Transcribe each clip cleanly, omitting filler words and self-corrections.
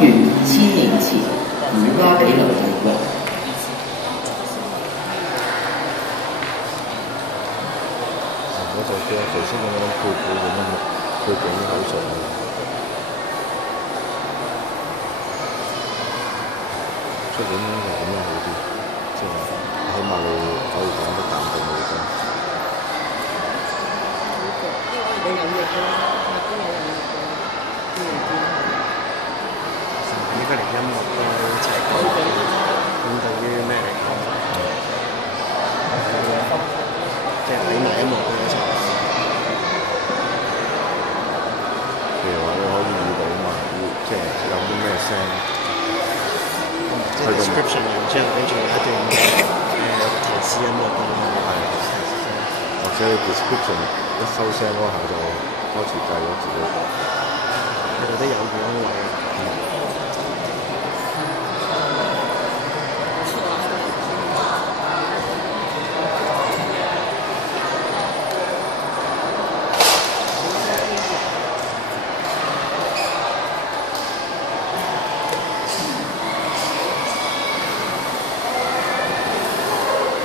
元2000年前古巴比倫帝國。我就叫頭先咁樣配咁樣配景口述啊。出片就咁樣好啲，即係起碼你可以講得淡定啲嘅。你有翼嘅啦，都有翼嘅，啲嘢啲。呢個嚟音樂都一齊講，咁對於咩嚟講？即係睇埋音樂都一齊。譬如話你可以預到嘛，即係有啲咩聲。即係 description 完之後，跟住一段提示音樂咁樣。係。或者你 description 一收聲嗰下就開始計咗自己。我覺得有嘅安慰。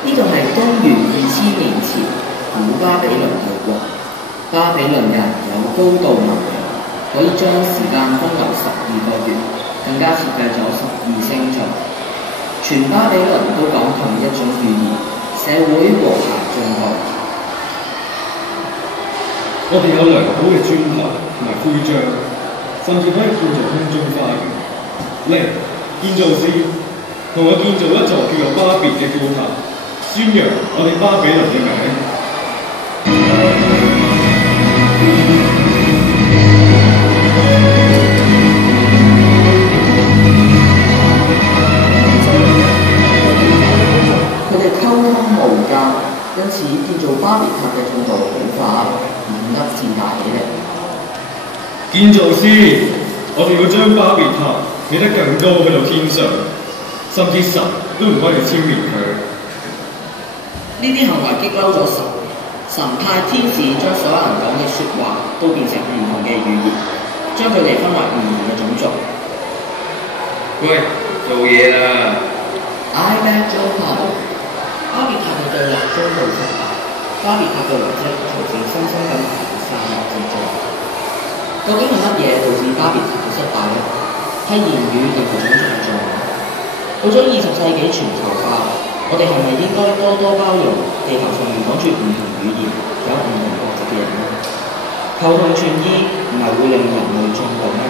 呢度係公元2000年前古巴比倫帝國。巴比倫人有高度文明，可以將時間分為12個月，更加設計咗12星座。全巴比倫都講同一種語言，社會和諧進步。我哋有良好嘅磚頭同埋徽章，甚至可以建造空中花園。嚟，建造師，同我建造一座叫做巴別嘅高塔，宣揚我哋巴比倫嘅名。佢哋溝通無間，因此建造巴別塔嘅進度好快，變得自大起嚟。建造師，我哋要將巴別塔起得更高去到天上，甚至神都唔可以超越佢。呢啲行為激嬲咗神，神派天使將所有人講嘅説話都變成唔同嘅語言，將佢哋分為唔同嘅種族。喂，做嘢啦 I beg your pardon。巴別塔嘅計劃遭到失敗，巴別塔嘅遺跡從此深深咁埋喺沙漠之中。究竟係乜嘢導致巴別塔嘅失敗呢？係言語定係種族嘅障礙？到咗20世紀全球化，我哋係咪應該多多包容地球上面講住唔同語言、有唔同國籍嘅人呢？求同存異唔係會令人類進步咩？